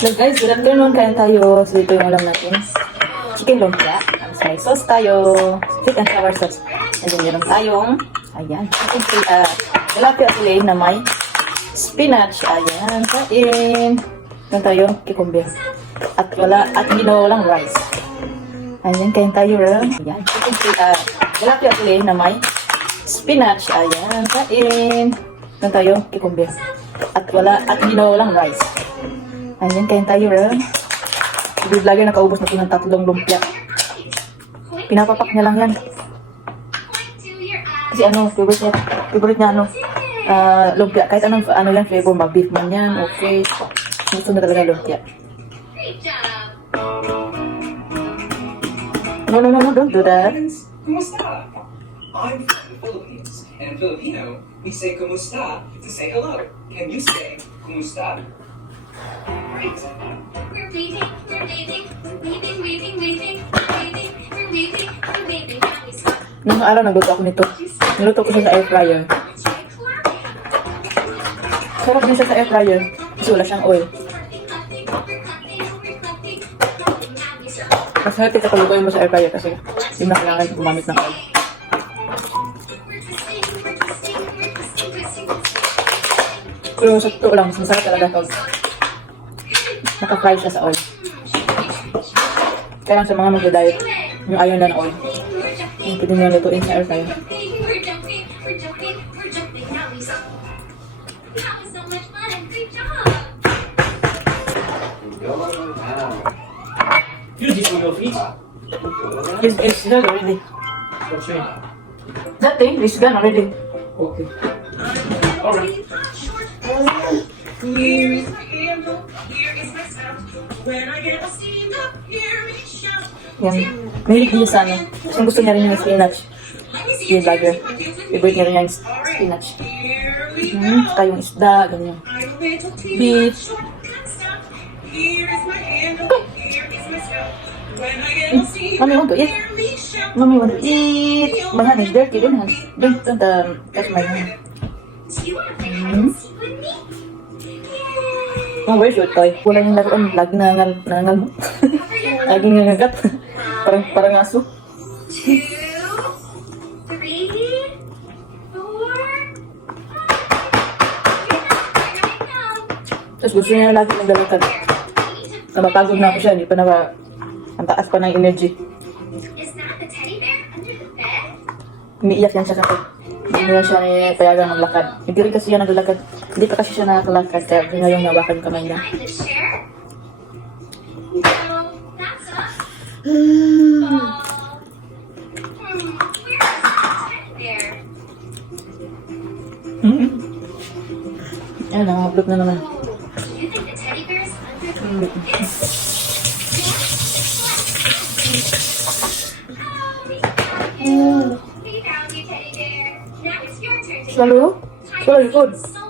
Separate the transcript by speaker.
Speaker 1: Hello guys, good afternoon. Kain tayo. So ito yung alam natin. Chicken lumpia. Tapos may sauce tayo. Sweet and sour sauce. And then meron tayong, ayan, chicken fil- uh, tilapia fillet na may spinach. Ayan, kain. Meron tayong cucumber. At wala, at ginawalang rice. Ayan, kain tayo. ah. Ayan, chicken fil- uh, tilapia fillet na may spinach. Ayan, kain. Meron tayong cucumber. At wala, at ginawalang rice. Ayan, kain tayo, Ren. Hindi vlogger nakaubos na po ng tatlong lumpia. Pinapapak niya lang yan. Kasi ano, favorite niya, favorite niya ano, ah, lumpia. Kahit anong ano yan, flavor, mag-beef man yan, okay. Gusto na talaga lumpia. No, no, no, no, don't do that.
Speaker 2: Filipino, we say kumusta to say hello. Can you say kumusta?
Speaker 3: We're waiting, we're waiting, waiting.
Speaker 1: Nung araw, nagluto ako nito. Niluto ko siya sa air fryer. Sarap din siya sa air fryer. Kasi wala siyang oil. Mas healthy sa kalutuin mo sa air fryer kasi hindi na kailangan gumamit ng oil. Pero sa totoo lang, mas masarap talaga pag naka-fry siya sa oil. Kaya lang sa mga mag-diet, yung ayaw na ng oil. Yung pwede nyo lutuin sa air fryer.
Speaker 4: You just want your feet?
Speaker 1: It's, it's done already.
Speaker 4: Your
Speaker 1: That thing is done already.
Speaker 4: Okay. Alright.
Speaker 3: Here handle, here is my sound. When I get steamed up, hear me shout.
Speaker 1: Yan. Mahilig niya sa ano. Kasi gusto niya rin yung spinach. Yung
Speaker 3: with
Speaker 1: Favorite niya rin yung spinach. Hmm, saka yung isda, ganyan. Beef.
Speaker 3: short, can't stop. Here is my handle, here is my sound. When I get a steamed
Speaker 1: Mommy, want to eat? Mommy want to eat. Hand is dirty. Don't. Don't, don't um, touch my hand.
Speaker 3: Hide
Speaker 1: Hmm?
Speaker 3: And seek with me? Yay!
Speaker 1: Oh, where's your toy? Wala yung laruan. Lag na ngal. Nangal. Laging nangagat. parang, parang aso.
Speaker 3: Two, three, four, five.
Speaker 1: Tapos gusto niya lagi maglalakad. Napapagod na ako siya. Hindi pa naka... Ang taas pa ng energy.
Speaker 3: Is that the teddy bear under the bed?
Speaker 1: Umiiyak yan siya kasi. Hindi na siya payagang maglakad. Hindi rin kasi siya naglalakad. Hindi pa kasi siya nakakalakad. Kaya ngayon nawakan yung kamay niya.
Speaker 3: Hmm?
Speaker 1: Mm-hmm. Ayan, nakablog na naman.
Speaker 3: Do you Hello. Hello, you good.